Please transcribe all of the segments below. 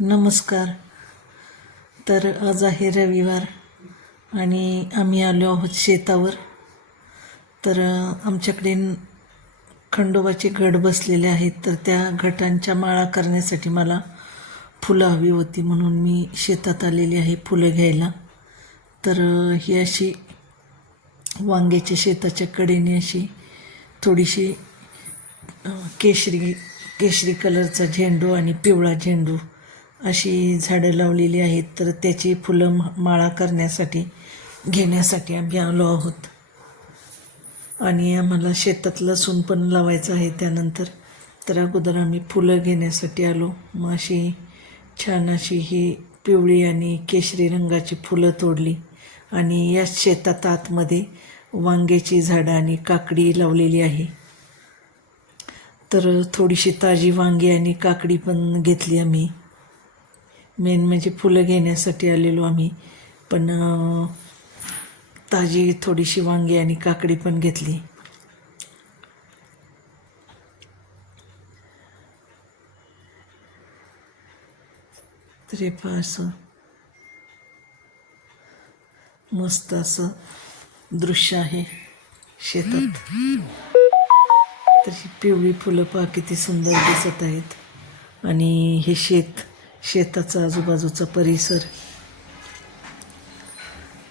नमस्कार. तर आज आहे रविवार आणि आम्ही आलो आहोत शेतावर. तर आमच्याकडे खंडोबाचे घट बसलेले आहेत. तर त्या घटांच्या माळा करण्यासाठी मला फुलं हवी होती म्हणून मी शेतात आलेली आहे फुलं घ्यायला. तर ही अशी वांग्याच्या शेताच्या कडेने अशी थोडीशी केशरी केशरी कलरचा झेंडू आणि पिवळा झेंडू अशी झाडं लावलेली आहेत तर त्याची फुलं माळा करण्यासाठी घेण्यासाठी आम्ही आलो आहोत. आणि आम्हाला शेतात लसूण पण लावायचं आहे त्यानंतर. तर अगोदर आम्ही फुलं घेण्यासाठी आलो. मग अशी छान अशी ही पिवळी आणि केशरी रंगाची फुलं तोडली. आणि या शेतात आतमध्ये वांग्याची झाडं आणि काकडी लावलेली आहे. तर थोडीशी ताजी वांगी आणि काकडी पण घेतली आम्ही. मेन म्हणजे फुलं घेण्यासाठी आलेलो आम्ही. पण ताजी थोडीशी वांगी आणि काकडी पण घेतली. तरी पहा असं मस्त असं दृश्य आहे शेतात. तर ही पिवळी फुलं पहा किती सुंदर दिसत आहेत. आणि हे शेत शेताचा आजूबाजूचा परिसर.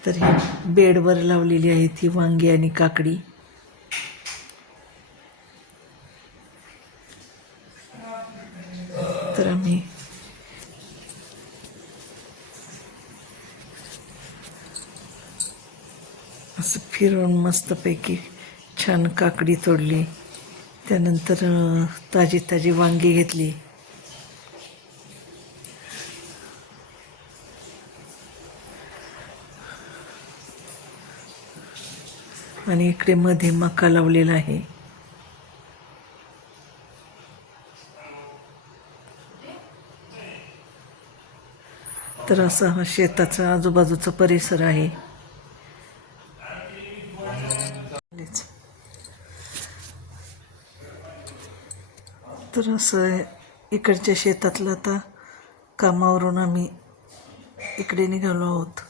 तर ही बेडवर लावलेली आहेत ही वांगी आणि काकडी. तर आम्ही असं फिरून मस्तपैकी छान काकडी तोडली. त्यानंतर ताजी ताजी वांगी घेतली. आणि इकडे मध्ये मका लावलेला आहे. तर असा हा शेताचा आजूबाजूचा परिसर आहे. तर असं इकडच्या शेतातलं आता कामावरून आम्ही इकडे निघालो आहोत.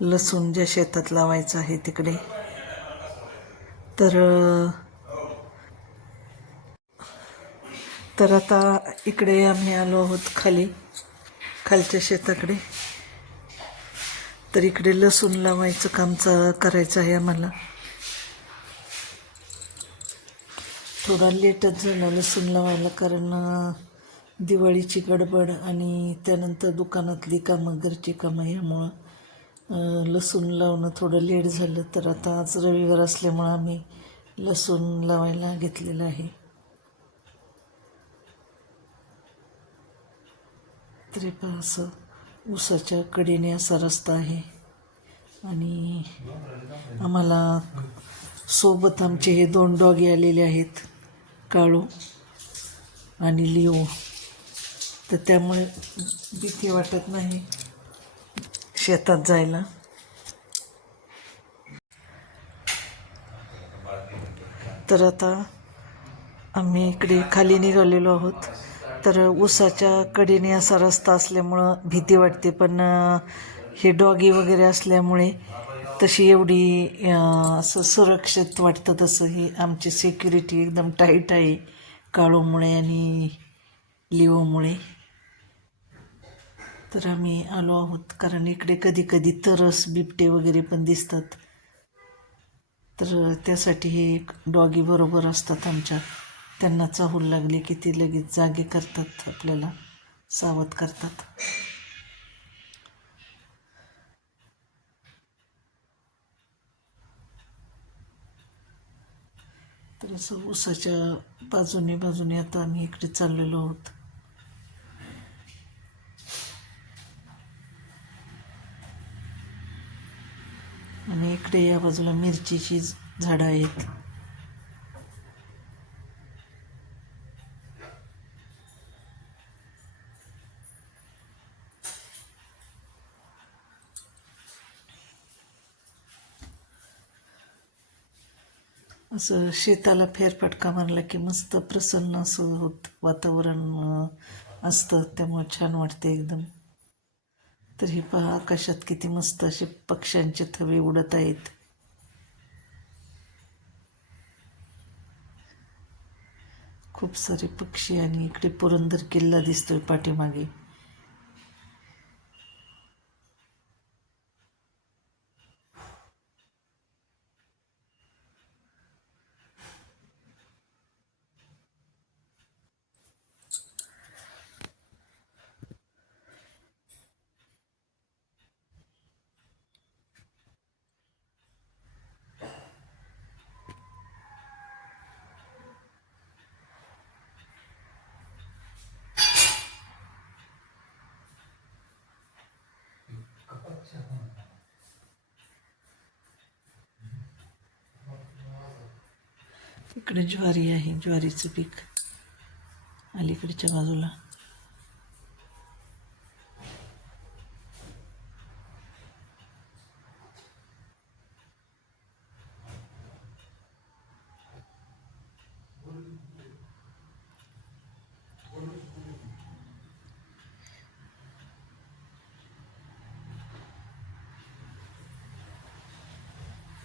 लसूण ज्या शेतात लावायचं आहे तिकडे. तर तर आता इकडे आम्ही आलो आहोत खाली खालच्या शेताकडे. तर इकडे लसूण लावायचं कामचा करायचं आहे आम्हाला. थोडा लेटच झाला लसूण लावायला कारण दिवाळीची गडबड आणि त्यानंतर दुकानातली कामं घरची कामं यामुळं. लसूण लावणं थोडं लेट झालं तर आता आज रविवार असल्यामुळं आम्ही लसूण लावायला घेतलेलं आहे. तरी पण असं ऊसाच्या कडेने असा रस्ता आहे. आणि आम्हाला सोबत आमचे हे दोन डॉगे आलेले आहेत काळू आणि लिओ. तर त्यामुळे भीती वाटत नाही. शेतात जायला. तर आता आम्ही इकडे खाली निघालेलो आहोत. तर ऊसाच्या कडेने असा रस्ता असल्यामुळं भीती वाटते पण हे डॉगी वगैरे असल्यामुळे तशी एवढी असं सुरक्षित वाटतं तसं. ही आमची सिक्युरिटी एकदम टाईट आहे काळूमुळे आणि लिओमुळे. तर आम्ही आलो आहोत कारण इकडे कधी कधी तरस बिबटे वगैरे पण दिसतात. तर त्यासाठी हे डॉगी बरोबर असतात आमच्या. त्यांना चाहूल लागली की ती लगेच जागे करतात आपल्याला सावध करतात. तर असं ऊसाच्या बाजूने बाजूने आता आम्ही इकडे चाललेलो आहोत आणि इकडे या बाजूला मिरचीची झाडं आहेत. असं शेताला फेरफटका मारला की मस्त प्रसन्न असं होत वातावरण असतं. त्यामुळे छान वाटते एकदम. तर हे पहा आकाशात किती मस्त असे पक्ष्यांचे थवे उडत आहेत. खूप सारे पक्षी आणि इकडे पुरंदर किल्ला दिसतोय पाठीमागे. इकडे ज्वारी आहे ज्वारीचं पीक. अलीकडच्या बाजूला.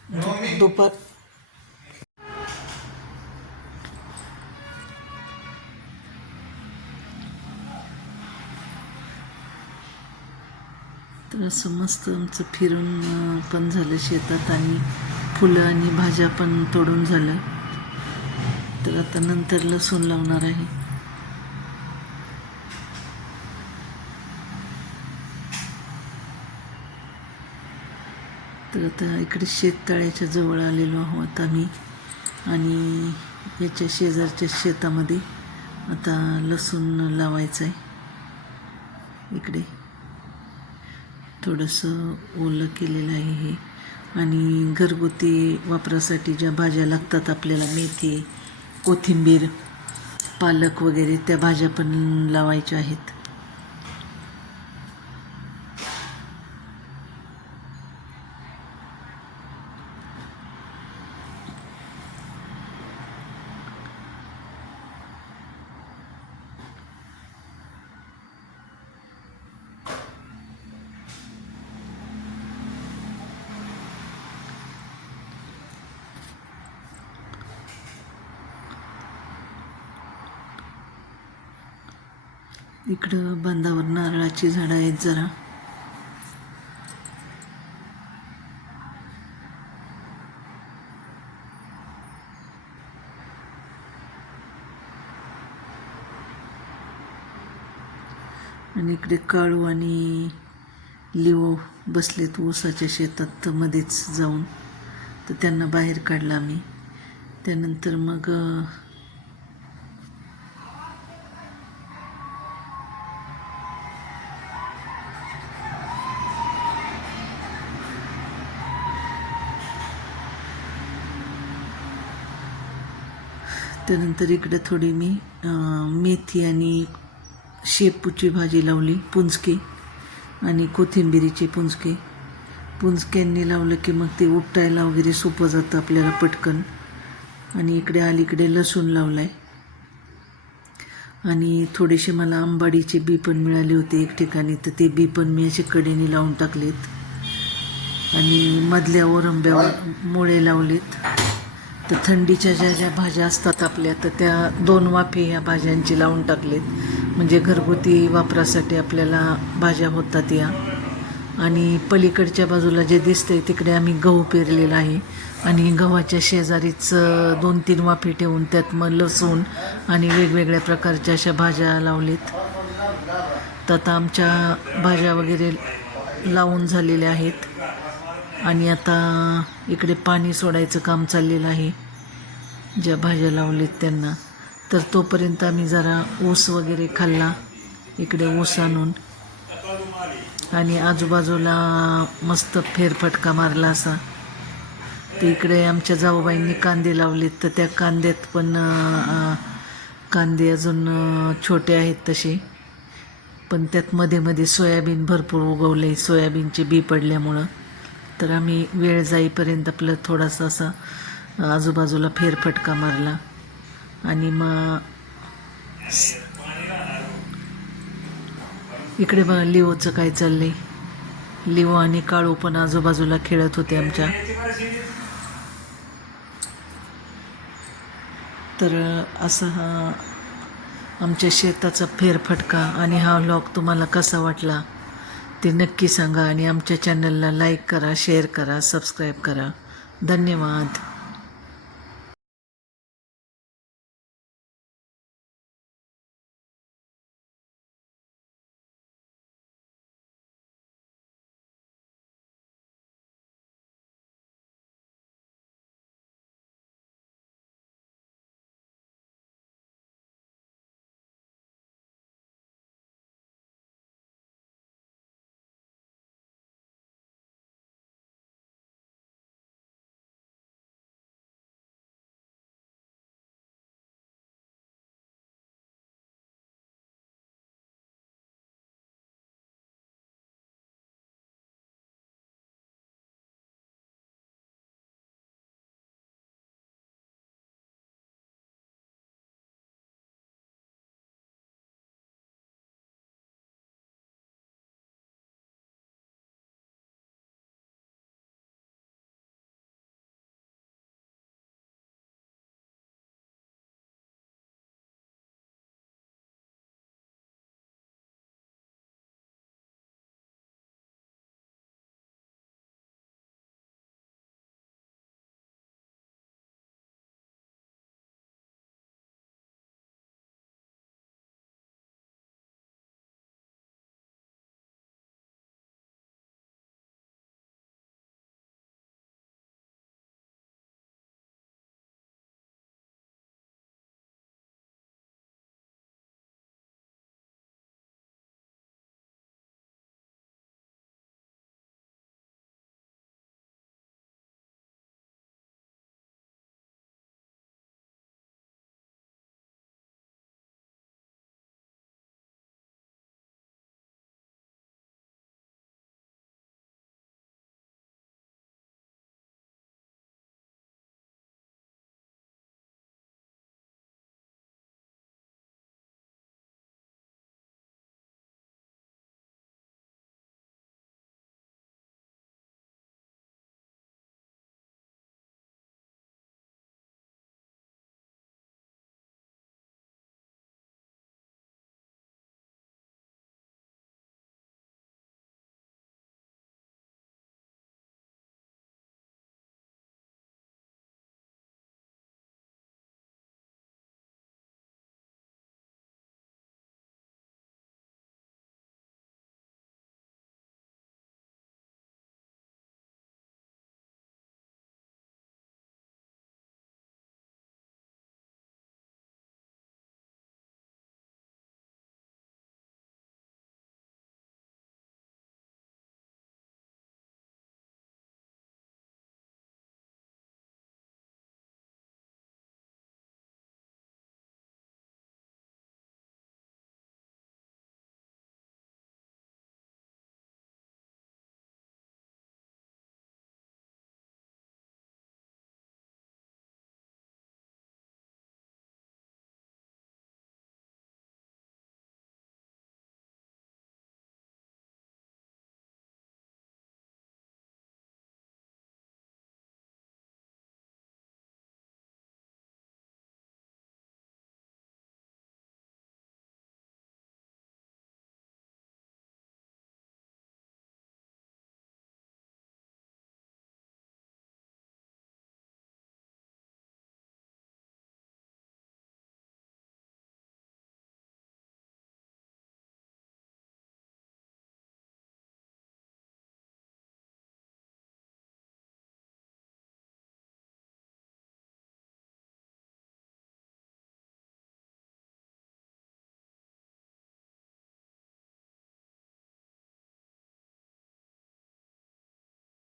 दुपार. तर असं मस्त आमचं फिरून पण झालं शेतात आणि फुलं आणि भाज्या पण तोडून झालं. तर आता नंतर लसूण लावणार आहे. तर आता इकडे शेततळ्याच्या जवळ आलेलो आहोत आम्ही. आणि याच्या शेजारच्या शेतामध्ये आता लसूण लावायचं आहे इकडे थोडंसं ओलं केलेलं आहे हे. आणि घरगुती वापरासाठी ज्या भाज्या लागतात आपल्याला मेथी कोथिंबीर पालक वगैरे त्या भाज्या पण लावायच्या आहेत. इकडं बांधावर नारळाची झाडं आहेत जरा. आणि इकडे काळू आणि लिओ बसलेत ऊसाच्या शेतात मध्येच जाऊन. तर त्यांना बाहेर काढला आम्ही. त्यानंतर मग त्यानंतर इकडे थोडी मी मेथी आणि शेपूची भाजी लावली पुंजकी आणि कोथिंबिरीचे पुंजके. पुंजक्यांनी लावलं की मग ते उपटायला वगैरे सोपं जातं आपल्याला पटकन. आणि इकडे अलीकडे लसूण लावलाय. आणि थोडेसे मला आंबाडीचे बी पण मिळाले होते एक ठिकाणी तर ते बी पण मी असे कडेने लावून टाकलेत. आणि मधल्या ओरंब्यावर मुळे लावलेत. तर थंडीच्या ज्या ज्या भाज्या असतात आपल्या तर त्या दोन वाफे ह्या भाज्यांची लावून टाकलेत. म्हणजे घरगुती वापरासाठी आपल्याला भाज्या होतात या. आणि पलीकडच्या बाजूला जे दिसतंय तिकडे आम्ही गहू पेरलेला आहे. आणि गव्हाच्या शेजारीच दोन तीन वाफे ठेवून त्यात मग लसूण आणि वेगवेगळ्या प्रकारच्या अशा भाज्या लावलेत. तर आता आमच्या भाज्या वगैरे लावून झालेल्या आहेत. आणि आता इकडे पाणी सोडायचं काम चाललेलं आहे. ज्या भाज्या लावलेत त्यांना. तर तोपर्यंत आम्ही जरा ऊस वगैरे खाल्ला. इकडे ऊस आणून. आणि आजूबाजूला मस्त फेरफटका मारला असा. तर इकडे आमच्या जाऊबाईंनी कांदे लावलेत. तर त्या कांद्यात पण कांदे अजून छोटे आहेत तसे. पण त्यात मध्ये मध्ये सोयाबीन भरपूर उगवले सोयाबीनचे बी पडल्यामुळं. तर आम्ही वेळ जाईपर्यंत आपलं थोडासा असा आजूबाजूला फेरफटका मारला. आणि मग इकडे बघा लिओचं काय चाललंय? लिओ आणि काळू पण आजूबाजूला खेळत होते आमच्या. तर असा हा आमच्या शेताचा फेरफटका आणि हा व्लॉग तुम्हाला कसा वाटला? ते नक्की सांगा आणि आमच्या चॅनलला लाईक करा शेअर करा सबस्क्राईब करा. धन्यवाद.